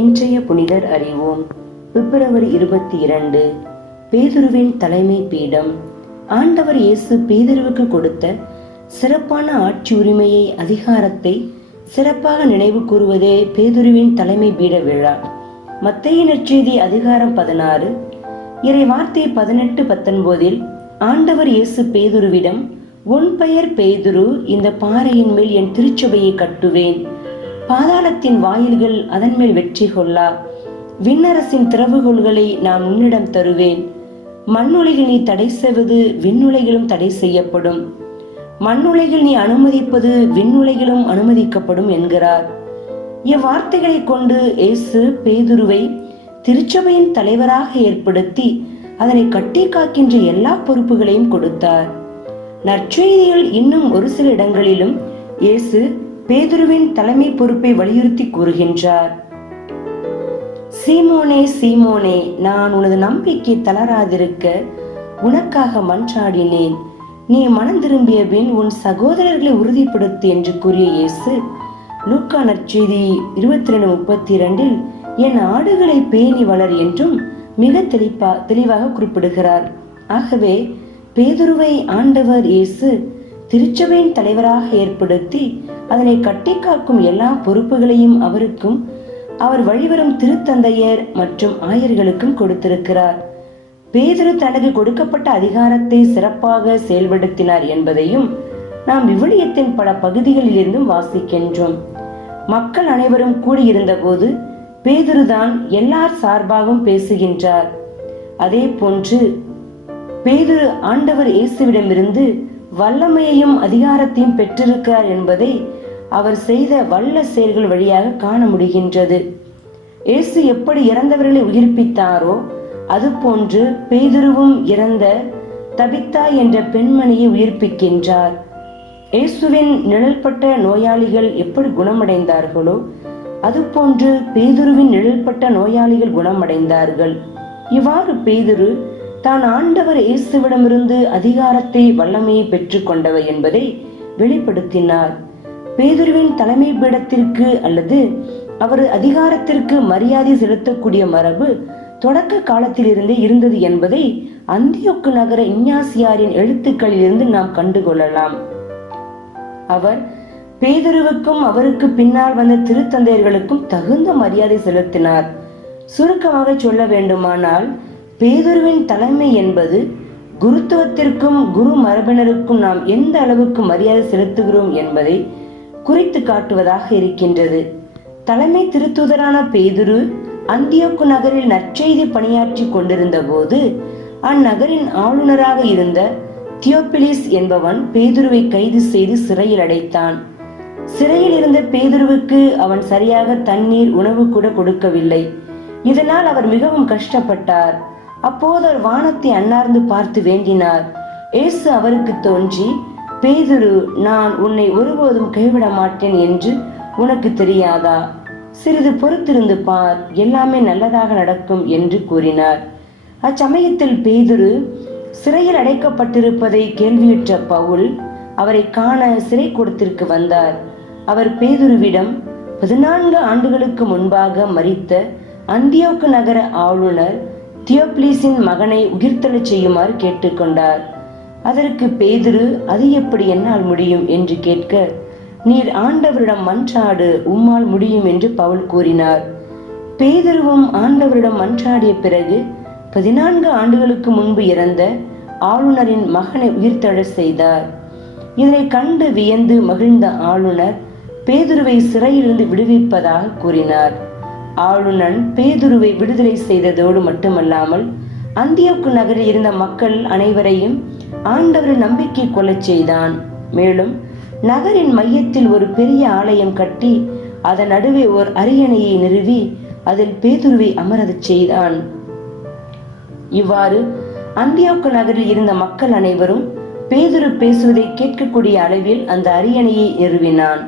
இன்றைய புனிதர் அறிவோம். பிப்ரவரி 22. பேதுருவின் தலைமை பீடம். ஆண்டவர் இயேசு பேதுருவுக்கு கொடுத்த சிறப்பான ஆட்சி உரிமையை, அதிகாரத்தை சிறப்பாக நினைவு கூறுவதே பேதுருவின் தலைமை பீட விழா. மத்தேயு நற்செய்தி அதிகாரம் 16 இறை வார்த்தை 18-19. ஆண்டவர் இயேசு பேதுருவிடம், உன் பெயர் பேதுரு, இந்த பாறையின் மேல் என் திருச்சபையை கட்டுவேன், பாதாளத்தின் வாயில்கள் அதன் மேல் வெற்றி கொள்ளா, விண்ணரசின் திறவுகோல்களை நான் உன்னிடம் தருவேன். மண்ணுலகில் நீ தடை செய்வது விண்ணுலகிலும் தடை செய்யப்படும், மண்ணுலகில் நீ அனுமதிப்பது விண்ணுலகிலும் அனுமதிக்கப்படும் என்கிறார். இவ்வார்த்தைகளை கொண்டு இயேசு பேதுருவை திருச்சபையின் தலைவராக ஏற்படுத்தி அதனை கட்டி காக்கின்ற எல்லா பொறுப்புகளையும் கொடுத்தார். நற்செய்தியில் இன்னும் ஒரு சில இடங்களிலும் இயேசு பேதுருவின் தலைமை பொறுப்பை வலியுறுத்தி கூறுகின்றார். சீமோனே சீமோனே, நான் உனது நம்பிக்கை தளராதிருக்க உனக்காக மன்றாடினேன். நீ மனம் திரும்பிய பின் உன் சகோதரர்களை உறுதிப்படுத்து என்று கூறிய இயேசு லூக்கா நற்செய்தி 22:32 என் ஆடுகளை பேணி வளர் என்றும் மிக தெளிவாக குறிப்பிடுகிறார். ஆகவே பேதுருவை ஆண்டவர் இயேசு திருச்சபையின் தலைவராக ஏற்படுத்தி அதனை கட்டி காக்கும் எல்லா பொறுப்புகளையும் அவருக்கும் அவர் வழிவரும் திருத்தந்தையர் மற்றும் ஆயர்களுக்கும் கொடுத்திருக்கிறார். பேதுரு தனக்கு கொடுக்கப்பட்ட அதிகாரத்தை சிறப்பாக செயல்படுத்தினார் என்பதையும் நாம் விவிலியத்தின் பல பகுதிகளில் இருந்தும் வாசிக்கின்றோம். மக்கள் அனைவரும் கூடியிருந்த போது பேதுருதான் எல்லார் சார்பாகவும் பேசுகின்றார். அதே போன்று பேதுரு ஆண்டவர் இயேசுவிடமிருந்து வல்லமையையும் அதிகாரத்தையும் பெற்றிருக்கிறார் என்பதை அவர் செய்த வல்ல செயல்கள் வழியாக காண முடிகின்றது. இயேசு எப்படி இறந்தவர்களை உயிர்ப்பித்தாரோ அதுபோன்று பேதுருவும் இறந்த தபித்தா என்ற பெண்மணியை உயிர்ப்பிக்கின்றார். இயேசுவின் நிழல்பட்ட நோயாளிகள் எப்படி குணமடைந்தார்களோ அதுபோன்று பேதுருவின் நிழல்பட்ட நோயாளிகள் குணமடைந்தார்கள். இவ்வாறு பேதுரு தான் ஆண்டவர் இயேசுவிடமிருந்து அதிகாரத்தை வல்லமையை பெற்றுக் கொண்டவர் என்பதை வெளிப்படுத்தினார். பேதுருவின் தலைமை பீடத்திற்கு அல்லது அவர் அதிகாரத்திற்கு மரியாதை செலுத்தக்கூடிய மரபு தொடக்க காலத்தில் இருந்தே இருந்தது என்பதை அந்தியோக்கு நகர இஞ்ஞாசியாரின் எழுத்துக்களில் இருந்து நாம் கண்டுகொள்ளலாம். அவர் பேதுருவுக்கும் அவருக்கு பின்னால் வந்த திருத்தந்தையர்களுக்கும் தகுந்த மரியாதை செலுத்தினார். சுருக்கமாக சொல்ல வேண்டுமானால், பேதுருவின் தலைமை என்பது குருத்துவத்திற்கும் குரு மரபினருக்கும் நாம் எந்த அளவுக்கு மரியாதை செலுத்துகிறோம் என்பதை குறித்து காட்டுவதாக இருக்கின்றது. தலைமை திருத்தூதரான பேதுரு அந்தியோக்கு நகரில் நற்செய்தி பணியாற்றி கொண்டிருந்த போது அந்நகரின் ஆளுநராக இருந்த தியோப்பிலிஸ் என்பவன் பேதுருவை கைது செய்து சிறையில் அடைத்தான். சிறையில் இருந்த பேதுருவுக்கு அவன் சரியாக தண்ணீர், உணவு கூட கொடுக்கவில்லை. இதனால் அவர் மிகவும் கஷ்டப்பட்டார். அப்போது அவர் வானத்தை அண்ணார்ந்து பார்த்து வேண்டினார். இயேசு அவருக்கு தோன்றி, பேதுரு, நான் உன்னை ஒருபோதும் கைவிட மாட்டேன் என்று உனக்கு தெரியாதா? சிறிது பொறுத்திருந்து பார், எல்லாமே நல்லதாக நடக்கும் என்று கூறினார். அச்சமயத்தில் பேதுரு சிறையில் அடைக்கப்பட்டிருப்பதை கேள்வியுற்ற பவுல் அவரை காண சிறை கூடத்திற்கு வந்தார். அவர் பேதுருவிடம் 14 ஆண்டுகளுக்கு முன்பாக மரித்த அந்தியோக்கு நகர ஆளுநர் தியோப்பிலிஸின் மகனை உயிர்த்தெழச் செய்யுமாறு கேட்டுக்கொண்டார். அதற்கு பேதுரு, அது எப்படி என்னால் முடியும் என்று கேட்க, நீர் ஆண்டவரிடம் மன்றாடு, உம்மால் முடியும் என்று பவுல் கூறினார். பேதுருவும் ஆண்டவரிடம் மன்றாடிய பிறகு 14 ஆண்டுகளுக்கு முன்பு இறந்த ஆளுநரின் மகனை உயிர்த்தெழச் செய்தார். இதனை கண்டு வியந்து மகிழ்ந்த ஆளுநர் பேதுருவை சிறையிலிருந்து விடுவிப்பதாக கூறினார். ஆளுநன் பேதுருவை விடுதலை செய்ததோடு மட்டுமல்லாமல் அந்தியோக்கு நகரில் இருந்த மக்கள் அனைவரையும் ஆண்டவரை நம்பிக்கை கொள்ளச் செய்தான். மேலும் நகரின் மையத்தில் ஒரு பெரிய ஆலயம் கட்டி அதன் நடுவே ஓர் அரியணையை நிறுவி அதில் பேதுருவை அமரச் செய்தான். இவ்வாறு அந்தியோக்கு நகரில் இருந்த மக்கள் அனைவரும் பேதுரு பேசுவதை கேட்கக்கூடிய அளவில் அந்த அரியணையை நிறுவினான்.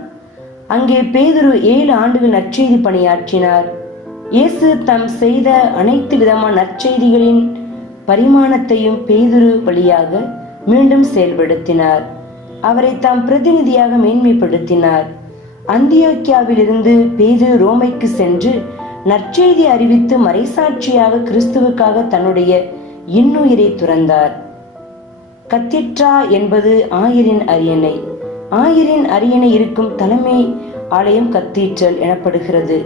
அங்கே பேதுரு 7 ஆண்டுகள் நற்செய்தி பணியாற்றினார். இயேசு தாம் செய்த அனைத்து விதமான நற்செய்திகளின் பரிமாணத்தையும் பேதுரு வழியாக மீண்டும் செயல்படுத்தினார். அவரை தாம் பிரதிநிதியாக மேன்மைப்படுத்தினார். அந்தியோக்கியாவிலிருந்து பேதுரு ரோமைக்கு சென்று நற்செய்தி அறிவித்து மறைசாட்சியாக கிறிஸ்துவுக்காக தன்னுடைய இன்னுயிரை துறந்தார். கத்தீட்ரா என்பது ஆயரின் அரியணை. ஆயரின் அரியணை இருக்கும் தலைமை ஆலயம் கத்தீட்ரல் எனப்படுகிறது.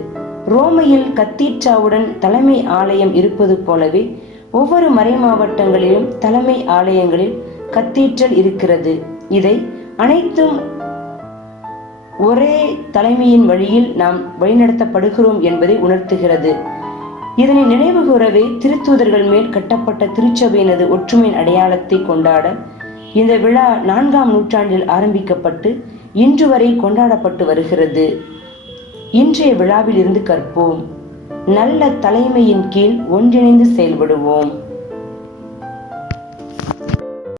ரோமையில் கத்தீட்ராவுடன் தலைமை ஆலயம் இருப்பது போலவே ஒவ்வொரு மறை மாவட்டங்களிலும் தலைமை ஆலயங்களில் கத்தீட்ரல் இருக்கிறது. இதை அனைத்தும் ஒரே தலைமையின் வழியில் நாம் வழிநடத்தப்படுகிறோம் என்பதை உணர்த்துகிறது. இதனை நினைவு கூறவே திருத்தூதர்கள் மேல் கட்டப்பட்ட திருச்சபையினது ஒற்றுமையின் அடையாளத்தை கொண்டாட இந்த விழா 4ஆம் நூற்றாண்டில் ஆரம்பிக்கப்பட்டு இன்று வரை கொண்டாடப்பட்டு வருகிறது. இன்றைய விழாவில் இருந்து கற்போம். நல்ல தலைமையின் கீழ் ஒன்றிணைந்து செயல்படுவோம்.